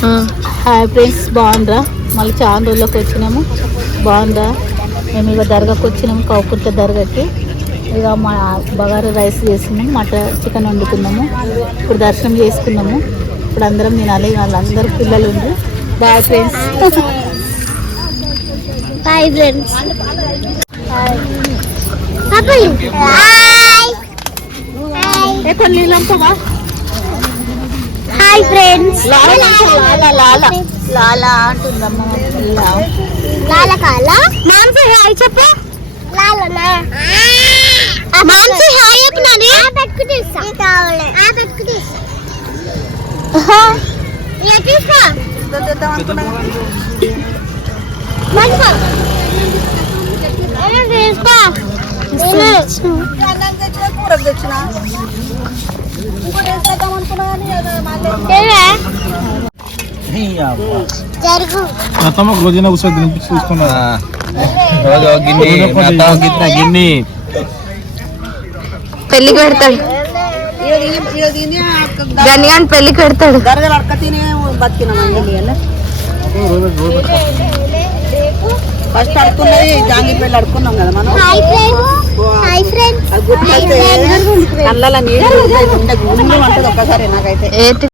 Hi friends, బాగుండ్రా? మళ్ళీ చాలా రోజులకు వచ్చినాము. బాగుందా? మేము ఇక దర్గాకి వచ్చినాము, కౌకుర్త దర్గాకి. ఇక మా బగారా రైస్ చేస్తున్నాము, చికెన్ వండుకున్నాము. ఇప్పుడు దర్శనం చేసుకున్నాము. ఇప్పుడు అందరం తినాలి. వాళ్ళందరూ పిల్లలు ఉంది. Bye friends. Bye friends. కొన్ని నీళ్ళంపవా? Hi friends. లాలా అంటుందమ్మ పిల్ల. లాల కాల మాంసి హాయ్ చెప్పు. లాలనా మాంసి హాయ్ చెప్పనని పెట్టుకునేస్తా. కావాలి పెట్టుకునేస్తా. ఏ తీస్తా చేద్దాం అనుకున్నా. మంచి అన్న తీస్తా. అన్నం తెచ్చిన కూర తెచ్చిన ఇంకోటి వేసేద్దాం అనుకున్నా కానీ జరుగు అత్తమ్మ రోజున కూర్చొని తినిపించి చూసుకున్నా. గిన్నె పెళ్లికి పెడతాడు. గనిగాని పెళ్లికి పెడతాడు. ఫస్ట్ అడుకున్నది జాంగిపల్లి అడుకున్నాం కదా మనం. కళ్ళ నీళ్ళు ఒక్కసారి నాకైతే